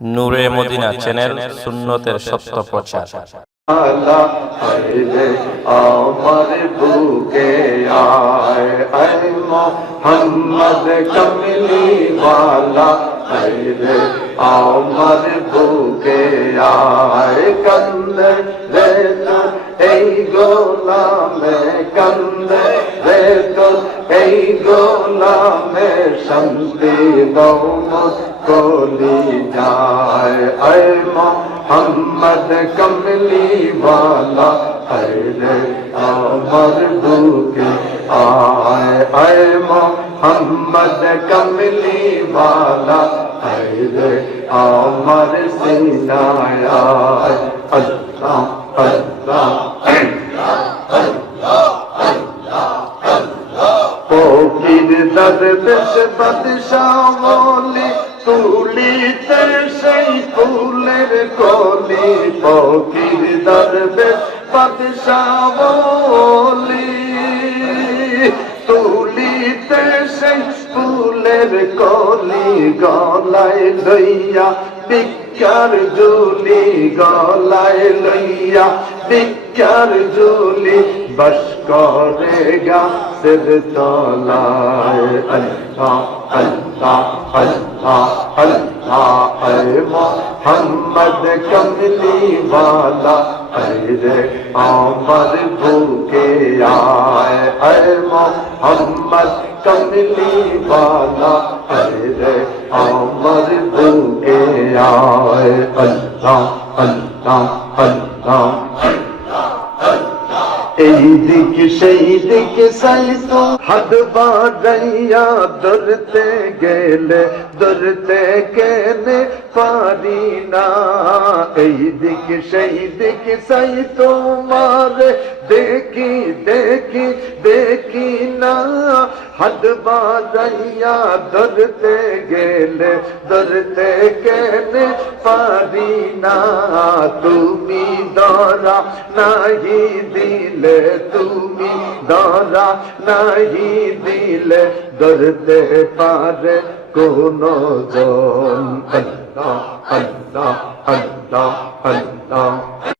নূরে Medina channel সুন্নতের সত্য প্রচার। আমার বুকে আয় আয় মোহাম্মদ কমলি ওয়ালা রে আমার বুকে আয় কান্দে রে তোর এই গোলামে কান্দে রে তোর এই গোলামে শান্তি দৌমত কলি যায় আয় মোহাম্মদ কমলি ওয়ালা রে আমার বুকে আয় আয় মোহাম্মদ কমলি ওয়ালা রে আমার সিনায় আয় আল্লাহ আল্লাহ ফকির দরবেশ বাদশাহ ওলি তুলিতে সেই ফুলের কলি ফকির দরবেশ বাদশাহ ওলি তুলিতে সেই ফুলের কলি গলায় লইয়া বিকার জুলি গলায় লইয়া বিকার জুলি বস করে গাছের তলায় আল্লাহ আল্লাহ আল্লাহ আল্লাহ আয় মোহাম্মদ কমলি ওয়ালা রে আমার বুকে আয় আয় মোহাম্মদ কমলি ওয়ালা রে আমার বুকে আয় আল্লাহ আল্লাহ আল্লাহ এই দিক সেই দিক সাইতো হাত বাড়াইয়া ধরতে গেলে ধরতে কেনে পারি না এই দিক সেই দিক সাইতো মারে দেখি দেখি দেখি না হাত বাড়াইয়া ধরতে গেলে ধরতে কেনে পারি না তুমি ধরা নাহি দিলে তুমি ধরা নাহি দিলে ধরতে পারে কোন জন আল্লাহ আল্লাহ আল্লাহ আল্লাহ